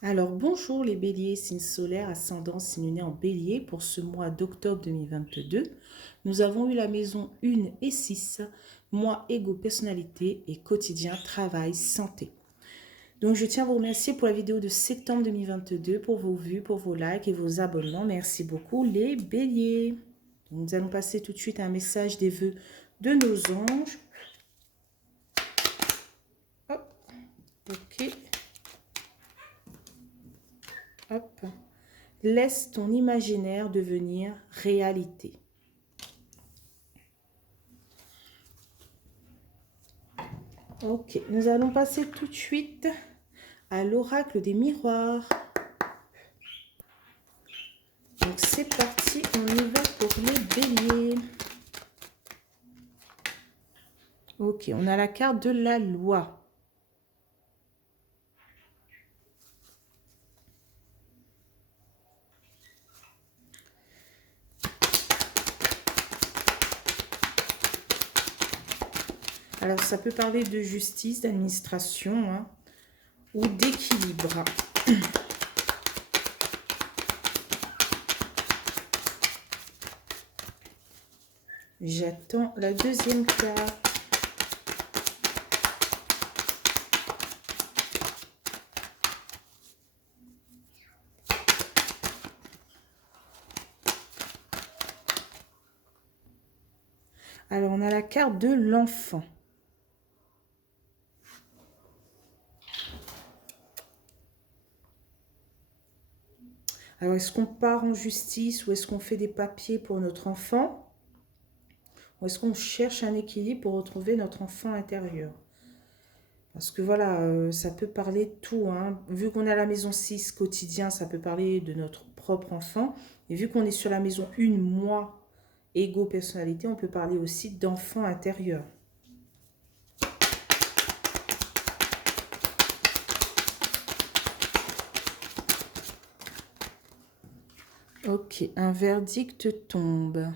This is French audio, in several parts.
Alors bonjour les béliers, signe solaire, ascendant, signe lunaire en bélier pour ce mois d'octobre 2022. Nous avons eu la maison 1 et 6, mois ego, personnalité et quotidien, travail, santé. Donc je tiens à vous remercier pour la vidéo de septembre 2022, pour vos vues, pour vos likes et vos abonnements. Merci beaucoup les béliers. Donc, nous allons passer tout de suite à un message des vœux de nos anges. Hop, ok, hop. Laisse ton imaginaire devenir réalité. Ok, nous allons passer tout de suite à l'oracle des miroirs. Donc c'est parti, on y va pour les béliers. Ok, on a la carte de la loi. Alors ça peut parler de justice, d'administration, hein, ou d'équilibre. J'attends la deuxième carte. Alors on a la carte de l'enfant. Alors est-ce qu'on part en justice ou est-ce qu'on fait des papiers pour notre enfant? Ou est-ce qu'on cherche un équilibre pour retrouver notre enfant intérieur? Parce que voilà, ça peut parler de tout, hein. Vu qu'on a la maison 6 quotidien, ça peut parler de notre propre enfant. Et vu qu'on est sur la maison 1, moi, ego, personnalité, on peut parler aussi d'enfant intérieur. Ok, un verdict tombe.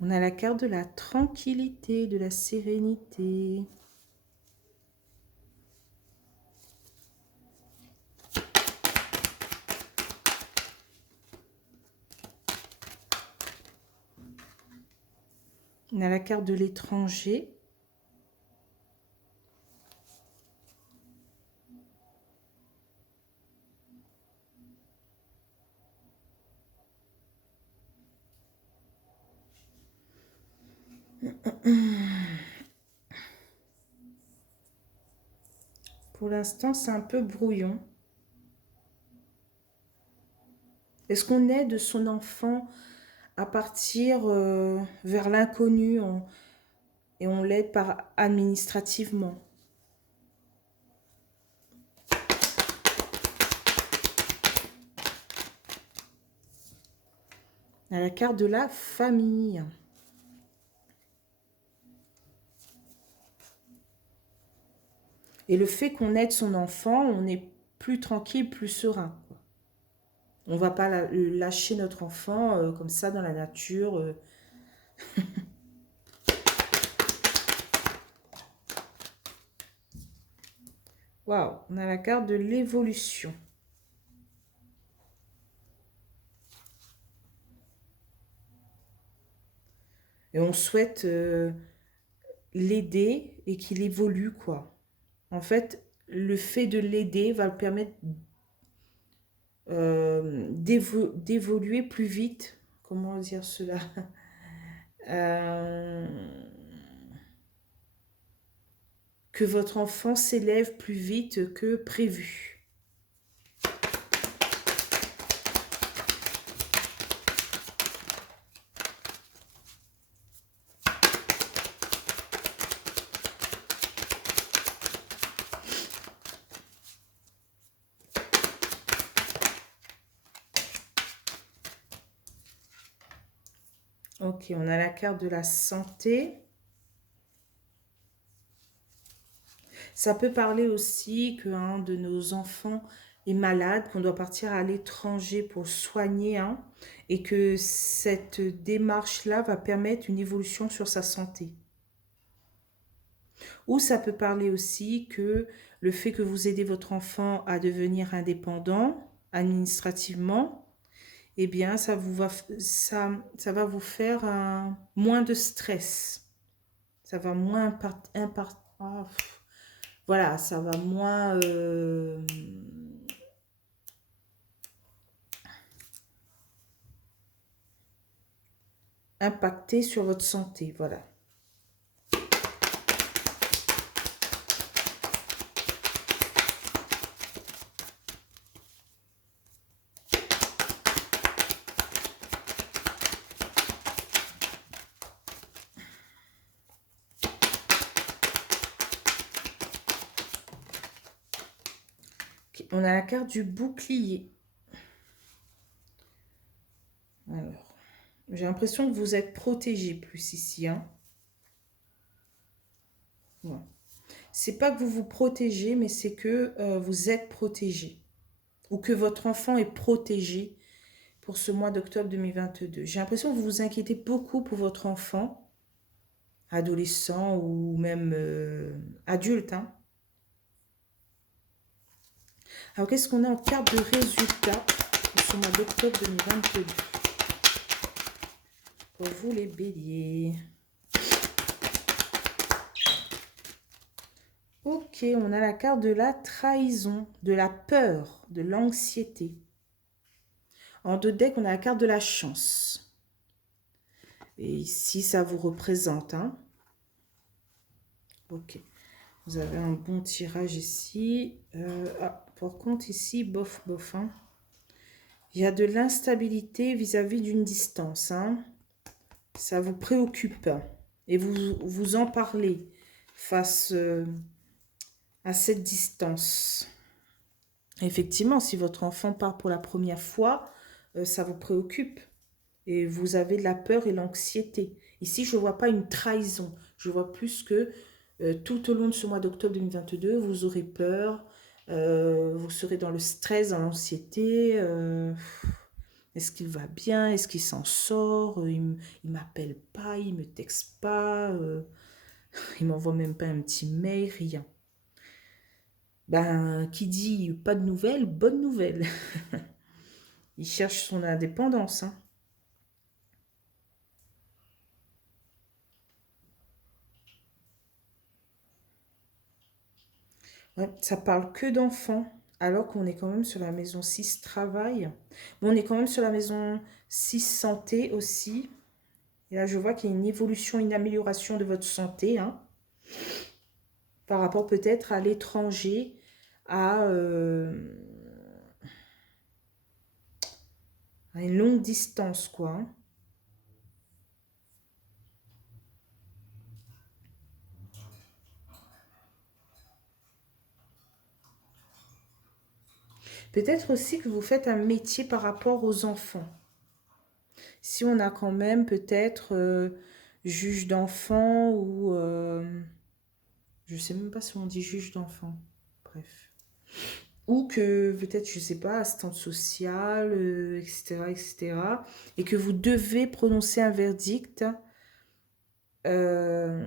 On a la carte de la tranquillité, de la sérénité. On a la carte de l'étranger. Pour l'instant, c'est un peu brouillon. Est-ce qu'on aide son enfant à partir vers l'inconnu et on l'aide par administrativement? On a la carte de la famille. Et le fait qu'on aide son enfant, on est plus tranquille, plus serein. On ne va pas lâcher notre enfant comme ça dans la nature. Waouh, on a la carte de l'évolution. Et on souhaite l'aider et qu'il évolue, quoi. En fait, le fait de l'aider va le permettre d'évoluer plus vite. Comment dire cela? Euh, que votre enfant s'élève plus vite que prévu. Ok, on a la carte de la santé. Ça peut parler aussi qu'un de nos enfants est malade, qu'on doit partir à l'étranger pour le soigner, hein, et que cette démarche-là va permettre une évolution sur sa santé. Ou ça peut parler aussi que le fait que vous aidez votre enfant à devenir indépendant administrativement, eh bien, ça va vous faire moins de stress. Ça va moins voilà, ça va moins impacter sur votre santé. Voilà. On a la carte du bouclier. Alors, j'ai l'impression que vous êtes protégé plus ici, hein. Ouais. C'est pas que vous vous protégez, mais c'est que vous êtes protégé. Ou que votre enfant est protégé pour ce mois d'octobre 2022. J'ai l'impression que vous vous inquiétez beaucoup pour votre enfant, adolescent ou même adulte, hein. Alors, qu'est-ce qu'on a en carte de résultat pour ce mois d'octobre 2022 pour vous les béliers? Ok, on a la carte de la trahison, de la peur, de l'anxiété. En deux decks, on a la carte de la chance. Et ici, ça vous représente, hein. Ok. Vous avez un bon tirage ici. Par contre, ici, bof, bof, hein. Il y a de l'instabilité vis-à-vis d'une distance, hein. Ça vous préoccupe. Et vous en parlez face à cette distance. Effectivement, si votre enfant part pour la première fois, ça vous préoccupe. Et vous avez de la peur et l'anxiété. Ici, je ne vois pas une trahison. Je vois plus que tout au long de ce mois d'octobre 2022, vous aurez peur, vous serez dans le stress, dans l'anxiété. Est-ce qu'il va bien? Est-ce qu'il s'en sort? Il ne m'appelle pas, il ne me texte pas, il ne m'envoie même pas un petit mail, rien. Ben, qui dit pas de nouvelles, bonne nouvelle. Il cherche son indépendance, hein. Ouais, ça parle que d'enfants, alors qu'on est quand même sur la maison 6 travail. Bon, on est quand même sur la maison 6 santé aussi. Et là, je vois qu'il y a une évolution, une amélioration de votre santé, hein, par rapport peut-être à l'étranger, à une longue distance, quoi, hein. Peut-être aussi que vous faites un métier par rapport aux enfants. Si on a quand même peut-être juge d'enfant ou... je sais même pas si on dit juge d'enfant. Bref. Ou que peut-être, je sais pas, assistante sociale, etc., etc. Et que vous devez prononcer un verdict euh,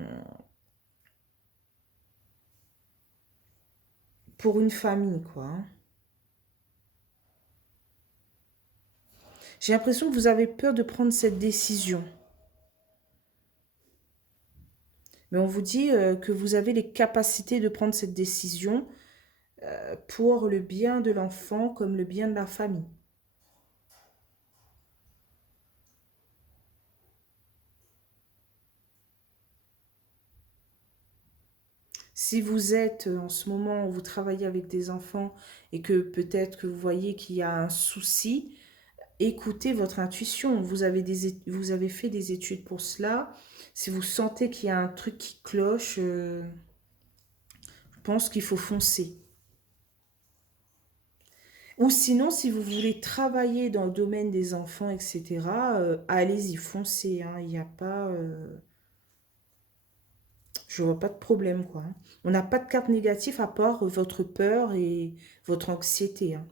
pour une famille, quoi, hein. J'ai l'impression que vous avez peur de prendre cette décision. Mais on vous dit que vous avez les capacités de prendre cette décision pour le bien de l'enfant comme le bien de la famille. Si vous êtes en ce moment où vous travaillez avec des enfants et que peut-être que vous voyez qu'il y a un souci, écoutez votre intuition. Vous avez fait des études pour cela. Si vous sentez qu'il y a un truc qui cloche, je pense qu'il faut foncer. Ou sinon, si vous voulez travailler dans le domaine des enfants, etc., allez-y, foncez, hein. Il n'y a pas... Je vois pas de problème, quoi. Hein. On n'a pas de carte négative à part votre peur et votre anxiété. Hein.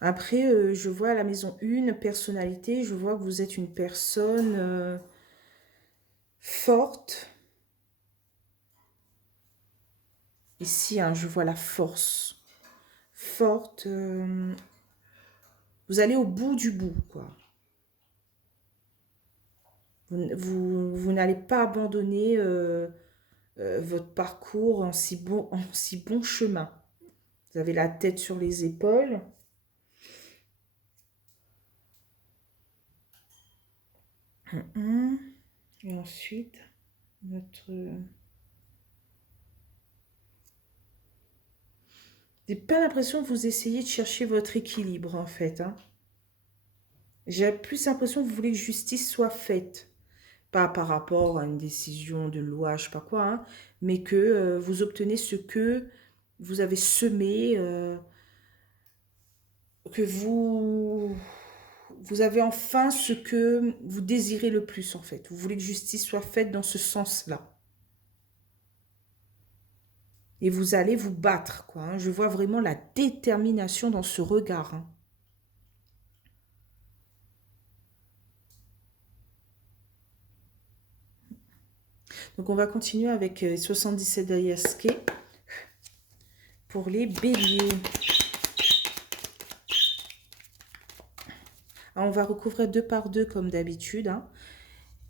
Après, je vois à la maison 1, personnalité, je vois que vous êtes une personne forte. Ici, hein, je vois la force. Forte. Vous allez au bout du bout, quoi. Vous n'allez pas abandonner votre parcours en en si bon chemin. Vous avez la tête sur les épaules. Et ensuite, notre... J'ai pas l'impression que vous essayez de chercher votre équilibre, en fait. Hein. J'ai plus l'impression que vous voulez que justice soit faite. Pas par rapport à une décision de loi, je sais pas quoi, hein, mais que vous obtenez ce que vous avez semé, que vous avez enfin ce que vous désirez le plus, en fait. Vous voulez que justice soit faite dans ce sens-là. Et vous allez vous battre, quoi. Hein. Je vois vraiment la détermination dans ce regard. Hein. Donc, on va continuer avec 77 d'Ayaske pour les béliers. Alors, on va recouvrir 2 par 2 comme d'habitude. Hein.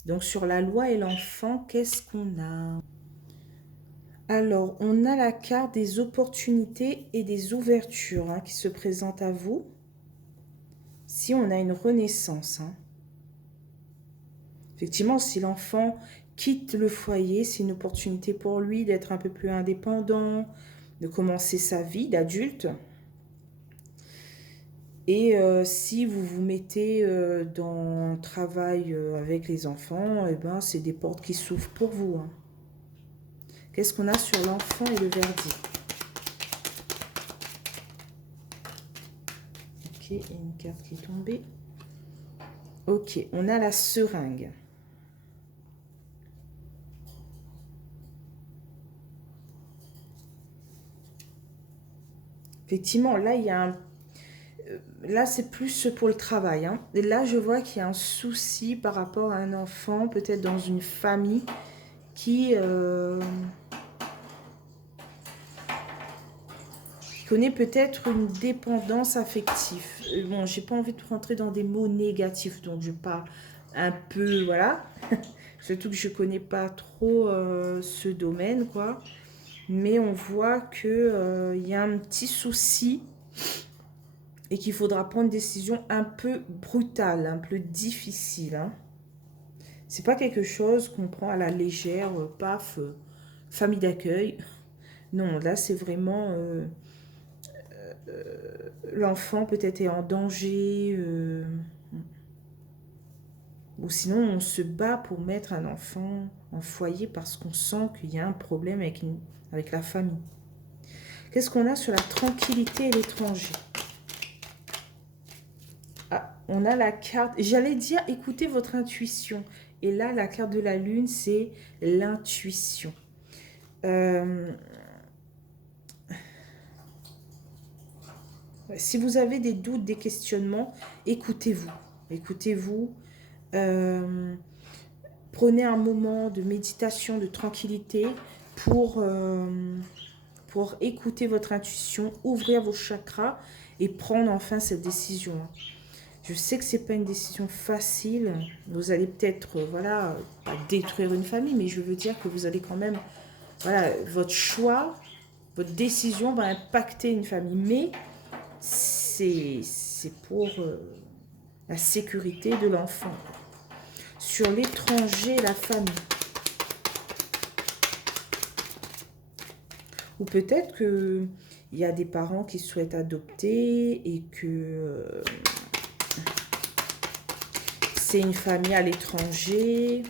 Donc, sur la loi et l'enfant, qu'est-ce qu'on a? Alors, on a la carte des opportunités et des ouvertures hein, qui se présentent à vous. Si on a une renaissance. Hein. Effectivement, si l'enfant quitte le foyer, c'est une opportunité pour lui d'être un peu plus indépendant, de commencer sa vie d'adulte. Et si vous vous mettez dans un travail avec les enfants, eh ben, c'est des portes qui s'ouvrent pour vous. Hein. Qu'est-ce qu'on a sur l'enfant et le verdict? Ok, il y a une carte qui est tombée. Ok, on a la seringue. Effectivement, là, il y a un... Là, c'est plus pour le travail. Hein. Et là, je vois qu'il y a un souci par rapport à un enfant, peut-être dans une famille, qui connaît peut-être une dépendance affective. Bon, j'ai pas envie de rentrer dans des mots négatifs, donc je parle un peu, voilà. Surtout que je connais pas trop ce domaine, quoi. Mais on voit que y a un petit souci et qu'il faudra prendre une décision un peu brutale, un peu difficile. Hein. C'est pas quelque chose qu'on prend à la légère, paf, famille d'accueil. Non, là c'est vraiment l'enfant peut-être est en danger, ou sinon on se bat pour mettre un enfant en foyer parce qu'on sent qu'il y a un problème avec la famille. Qu'est-ce qu'on a sur la tranquillité et l'étranger? Ah, on a la carte, j'allais dire écoutez votre intuition. Et là, la carte de la lune, c'est l'intuition. Si vous avez des doutes, des questionnements, écoutez-vous. Écoutez-vous. Prenez un moment de méditation, de tranquillité pour écouter votre intuition, ouvrir vos chakras et prendre enfin cette décision. Je sais que ce n'est pas une décision facile. Vous allez peut-être, voilà, pas détruire une famille, mais je veux dire que vous allez quand même, voilà, votre choix, votre décision va impacter une famille. Mais c'est pour la sécurité de l'enfant. Sur l'étranger, la famille. Ou peut-être qu'il y a des parents qui souhaitent adopter et que c'est une famille à l'étranger.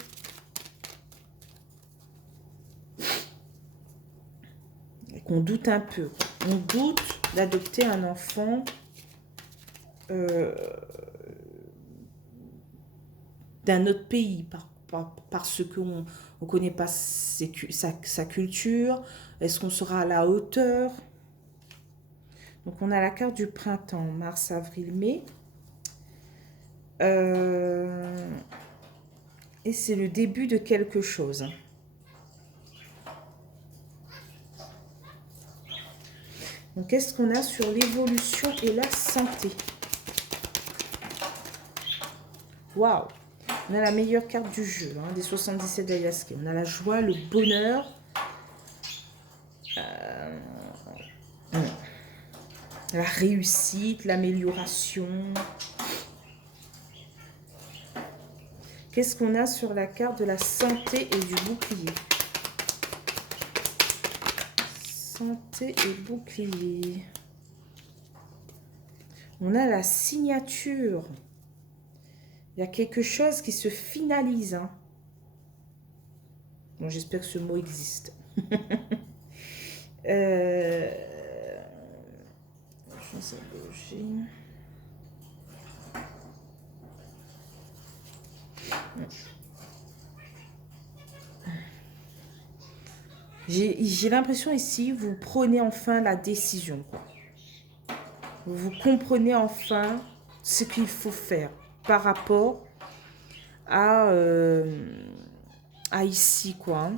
Et qu'on doute un peu. On doute d'adopter un enfant d'un autre pays, parce qu'on ne connaît pas sa culture? Est-ce qu'on sera à la hauteur? Donc, on a la carte du printemps, mars, avril, mai. Et c'est le début de quelque chose. Donc, qu'est-ce qu'on a sur l'évolution et la santé? Waouh! On a la meilleure carte du jeu, hein, des 77 d'Ayaske. On a la joie, le bonheur. La réussite, l'amélioration. Qu'est-ce qu'on a sur la carte de la santé et du bouclier? Santé et bouclier. On a la signature. Il y a quelque chose qui se finalise. Hein. Bon, j'espère que ce mot existe. J'ai l'impression ici, vous prenez enfin la décision. Quoi. Vous comprenez enfin ce qu'il faut faire par rapport à ici, quoi.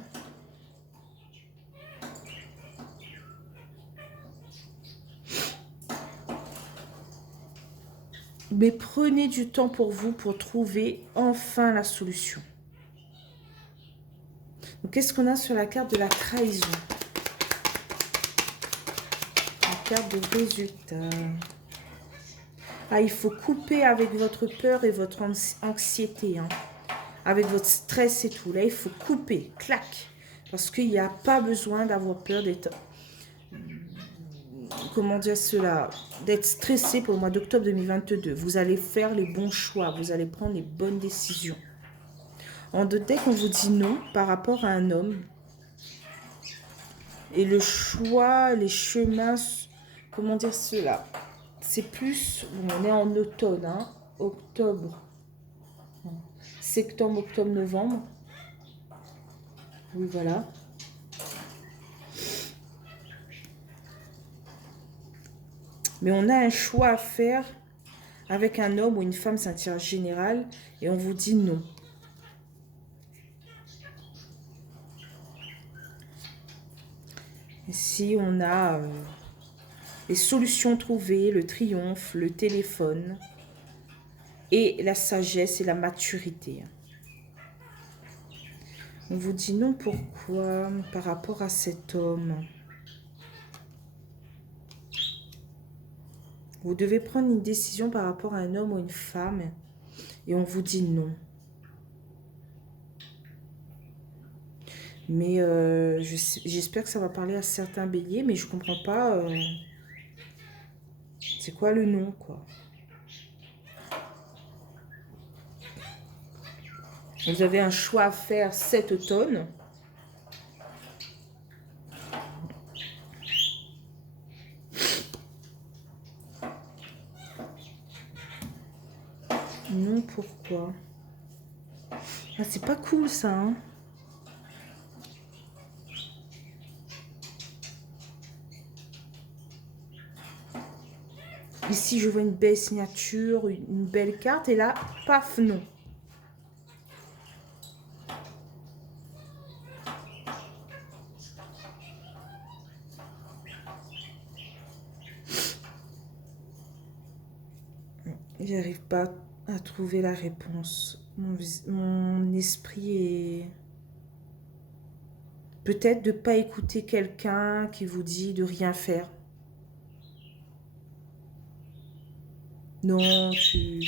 Mais prenez du temps pour vous pour trouver enfin la solution. Qu'est-ce qu'on a sur la carte de la trahison? La carte de résultat. Ah, il faut couper avec votre peur et votre anxiété. Hein. Avec votre stress et tout. Là, il faut couper. Clac. Parce qu'il n'y a pas besoin d'avoir peur d'être... Comment dire cela? D'être stressé pour le mois d'octobre 2022. Vous allez faire les bons choix. Vous allez prendre les bonnes décisions. En deux decks, on vous dit non par rapport à un homme. Et le choix, les chemins, comment dire cela? C'est plus, bon, on est en automne, hein, octobre, septembre, octobre, novembre. Oui, voilà. Mais on a un choix à faire avec un homme ou une femme, c'est un tirage général, et on vous dit non. Ici, on a les solutions trouvées, le triomphe, le téléphone, et la sagesse et la maturité. On vous dit non, pourquoi? Par rapport à cet homme. Vous devez prendre une décision par rapport à un homme ou une femme, et on vous dit non. Mais j'espère que ça va parler à certains béliers, mais je comprends pas. C'est quoi le nom, quoi? Vous avez un choix à faire cet automne. Non, pourquoi? Ah, c'est pas cool, ça, hein? Ici, je vois une belle signature, une belle carte, et là, paf, non. J'arrive pas à trouver la réponse. Mon esprit est... Peut-être de ne pas écouter quelqu'un qui vous dit de rien faire. Non, tu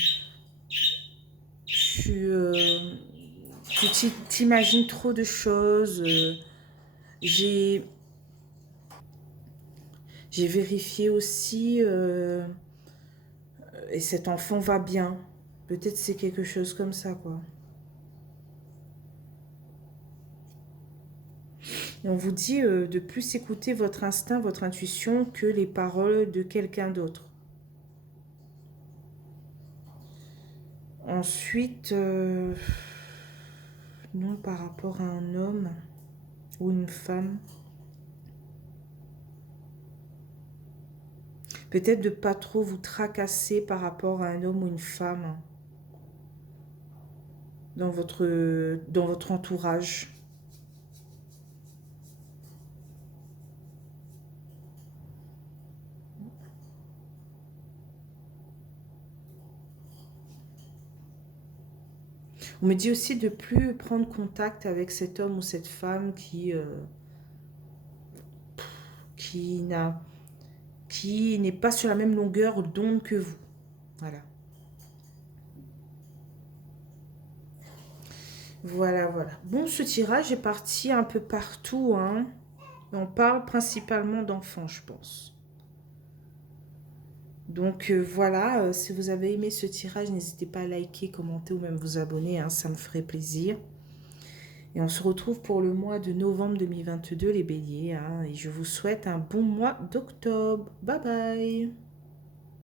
t'imagines trop de choses. J'ai vérifié aussi et cet enfant va bien. Peut-être c'est quelque chose comme ça, quoi. Et on vous dit de plus écouter votre instinct, votre intuition que les paroles de quelqu'un d'autre. Ensuite, Non, par rapport à un homme ou une femme. Peut-être de pas trop vous tracasser par rapport à un homme ou une femme dans votre entourage. On me dit aussi de plus prendre contact avec cet homme ou cette femme qui n'a, qui n'est pas sur la même longueur d'onde que vous. Voilà. Voilà, voilà. Bon, ce tirage est parti un peu partout, hein. On parle principalement d'enfants, je pense. Donc voilà, si vous avez aimé ce tirage, n'hésitez pas à liker, commenter ou même vous abonner, hein, ça me ferait plaisir. Et on se retrouve pour le mois de novembre 2022, les béliers, hein, et je vous souhaite un bon mois d'octobre. Bye bye!